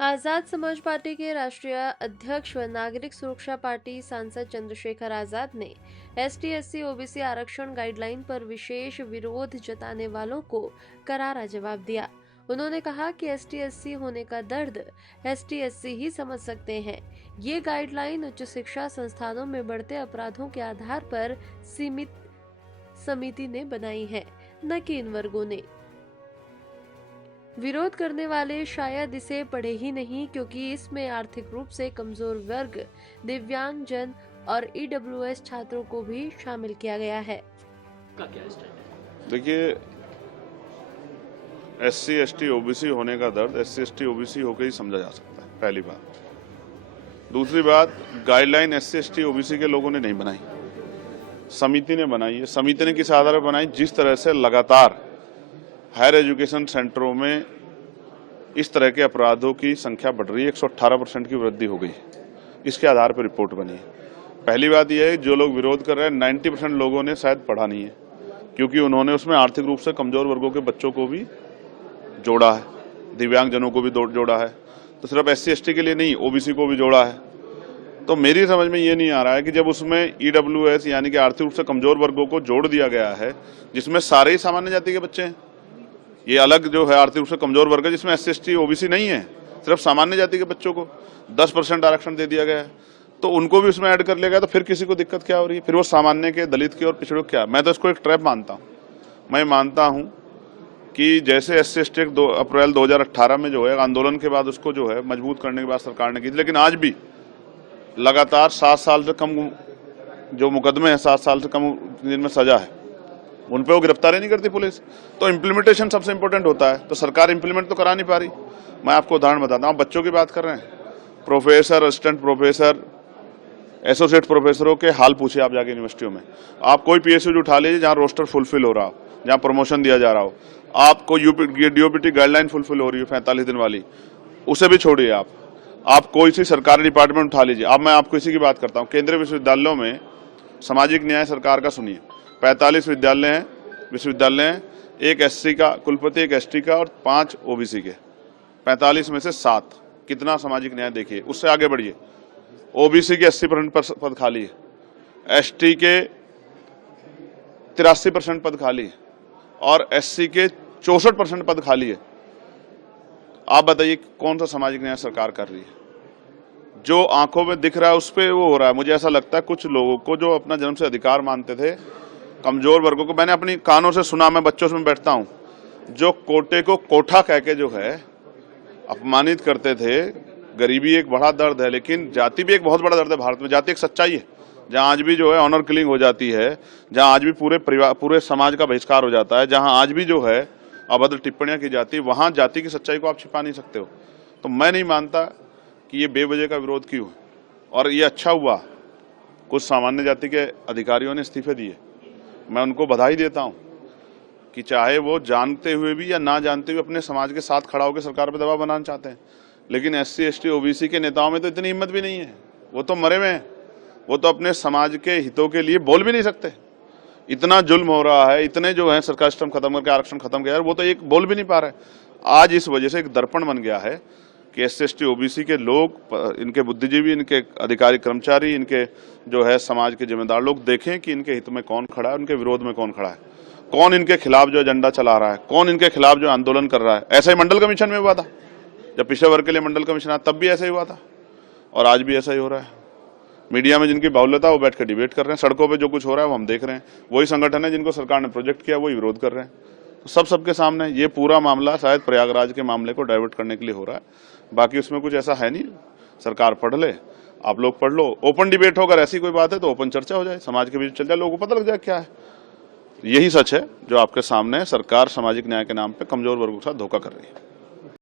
Azad Samaj party के राष्ट्रीय अध्यक्ष व नागरिक सुरक्षा पार्टी सांसद चंद्रशेखर आजाद ने एसटी/एससी ओबीसी आरक्षण गाइडलाइन पर विशेष विरोध जताने वालों को करारा जवाब दिया। उन्होंने कहा कि एसटी/एससी होने का दर्द एसटी/एससी ही समझ सकते हैं। ये गाइडलाइन उच्च शिक्षा संस्थानों में बढ़ते अपराधों के आधार पर सीमित समिति ने बनाई है, न कि इन वर्गों ने। विरोध करने वाले शायद इसे पढ़े ही नहीं, क्योंकि इसमें आर्थिक रूप से कमजोर वर्ग, दिव्यांग जन और ईडब्ल्यूएस छात्रों को भी शामिल किया गया है। देखिए, एससी एसटी ओबीसी होने का दर्द एससी एसटी ओबीसी होकर ही समझा जा सकता है, पहली बात। दूसरी बात, गाइडलाइन एससी एसटी ओबीसी के लोगों ने नहीं बनाई, समिति ने बनाई है। समिति ने किस आधार पर बनाई? जिस तरह से लगातार हायर एजुकेशन सेंटरों में इस तरह के अपराधों की संख्या बढ़ रही है, 118% की वृद्धि हो गई, इसके आधार पर रिपोर्ट बनी है। पहली बात यह है, जो लोग विरोध कर रहे हैं 90% लोगों ने शायद पढ़ा नहीं है, क्योंकि उन्होंने उसमें आर्थिक रूप से कमजोर वर्गों के बच्चों को भी जोड़ा है, दिव्यांग जनों को भी जोड़ा है, तो सिर्फ एससी एसटी के लिए नहीं, ओबीसी को भी जोड़ा है। तो मेरी समझ में ये नहीं आ रहा है कि जब उसमें ईडब्ल्यूएस यानी कि आर्थिक रूप से कमजोर वर्गों को जोड़ दिया गया है, जिसमें सारे ही सामान्य जाति के बच्चे हैं, ये अलग जो है आर्थिक रूप से कमजोर वर्ग है जिसमें एससी एसटी ओबीसी नहीं है, सिर्फ सामान्य जाति के बच्चों को 10% आरक्षण दे दिया गया है, तो उनको भी उसमें ऐड कर लिया गया। तो फिर किसी को दिक्कत क्या हो रही है? फिर वो सामान्य के, दलित के और पिछड़ों क्या? मैं तो इसको एक ट्रैप मानता हूँ। मैं मानता हूँ कि जैसे एससी एसटी 2 अप्रैल 2018 में जो है आंदोलन के बाद उसको जो है मजबूत करने के बाद सरकार ने की थी, लेकिन आज भी लगातार 7 साल से कम जो मुकदमे हैं, 7 साल से कम जिनमें सजा है, उन पे वो गिरफ्तारी नहीं करती पुलिस। तो इम्प्लीमेंटेशन सबसे इंपॉर्टेंट होता है, तो सरकार इम्प्लीमेंट तो करा नहीं पा रही। मैं आपको उदाहरण बताता हूँ, बच्चों की बात कर रहे हैं, प्रोफेसर, असिस्टेंट प्रोफेसर, एसोसिएट प्रोफेसरों के हाल पूछे आप जाके यूनिवर्सिटियों में। आप कोई पीएसयू उठा लीजिए जहाँ रोस्टर फुलफिल हो रहा हो, जहाँ प्रमोशन दिया जा रहा हो, आपको डीओपीटी गाइडलाइन फुलफिल हो रही है 45 दिन वाली, उसे भी छोड़िए। आप कोई सी सरकारी डिपार्टमेंट उठा लीजिए। अब मैं आपको इसी की बात करता हूँ, केंद्रीय विश्वविद्यालयों में सामाजिक न्याय सरकार का सुनिए, 45 विश्वविद्यालय हैं, एक एससी का कुलपति, एक एसटी का और 5 ओबीसी के। 45 में से 7, कितना सामाजिक न्याय देखिए। उससे आगे बढ़िए, ओबीसी के 80% पद खाली है, एसटी के 83% पद खाली है और एससी के 64% पद खाली है। आप बताइए कौन सा सामाजिक न्याय सरकार कर रही है? जो आंखों में दिख रहा है उस पर वो हो रहा है। मुझे ऐसा लगता है कुछ लोगों को जो अपना जन्म से अधिकार मानते थे, कमजोर वर्गों को, मैंने अपनी कानों से सुना, मैं बच्चों से बैठता हूं, जो कोटे को कोठा कह के जो है अपमानित करते थे। गरीबी एक बड़ा दर्द है, लेकिन जाति भी एक बहुत बड़ा दर्द है। भारत में जाति एक सच्चाई है, जहां आज भी जो है ऑनर किलिंग हो जाती है, जहां आज भी पूरे समाज का बहिष्कार हो जाता है, जहां आज भी जो है अभद्र टिप्पणियां की जाती है, वहां जाति की सच्चाई को आप छिपा नहीं सकते हो। तो मैं नहीं मानता कि ये बेवजह का विरोध क्यों है। और ये अच्छा हुआ कुछ सामान्य जाति के अधिकारियों ने इस्तीफे दिए, मैं उनको बधाई देता हूं कि चाहे वो जानते हुए भी या ना जानते हुए अपने समाज के साथ खड़ा होकर सरकार पर दबाव बनाना चाहते हैं। लेकिन एससी एसटी ओबीसी के नेताओं में तो इतनी हिम्मत भी नहीं है, वो तो मरे हुए हैं, वो तो अपने समाज के हितों के लिए बोल भी नहीं सकते। इतना जुल्म हो रहा है, इतने जो है सरकार सिस्टम खत्म करके आरक्षण खत्म किया, वो तो एक बोल भी नहीं पा रहे। आज इस वजह से एक दर्पण बन गया है कि एससी एसटी ओबीसी के लोग, इनके बुद्धिजीवी, इनके अधिकारी कर्मचारी, इनके जो है समाज के जिम्मेदार लोग देखें कि इनके हित में कौन खड़ा है, उनके विरोध में कौन खड़ा है, कौन इनके खिलाफ जो एजेंडा चला रहा है, कौन इनके खिलाफ जो आंदोलन कर रहा है। ऐसा ही मंडल कमीशन में हुआ था, जब पिछड़े वर्ग के लिए मंडल कमीशन आया तब भी ऐसा ही हुआ था, और आज भी ऐसा ही हो रहा है। मीडिया में जिनकी बाहुल्यता वो बैठ कर डिबेट कर रहे हैं, सड़कों पे जो कुछ हो रहा है वो हम देख रहे हैं। वही संगठन है जिनको सरकार ने प्रोजेक्ट किया, वही विरोध कर रहे हैं। तो सबके सामने ये पूरा मामला शायद प्रयागराज के मामले को डाइवर्ट करने के लिए हो रहा है, बाकी उसमें कुछ ऐसा है नहीं। सरकार पढ़ ले, आप लोग पढ़ लो, ओपन डिबेट हो, अगर ऐसी कोई बात है तो ओपन चर्चा हो जाए, समाज के बीच चल जाए, लोगों को पता लग जाए क्या है। यही सच है जो आपके सामने है, सरकार सामाजिक न्याय के नाम पे कमजोर वर्गों के साथ धोखा कर रही है।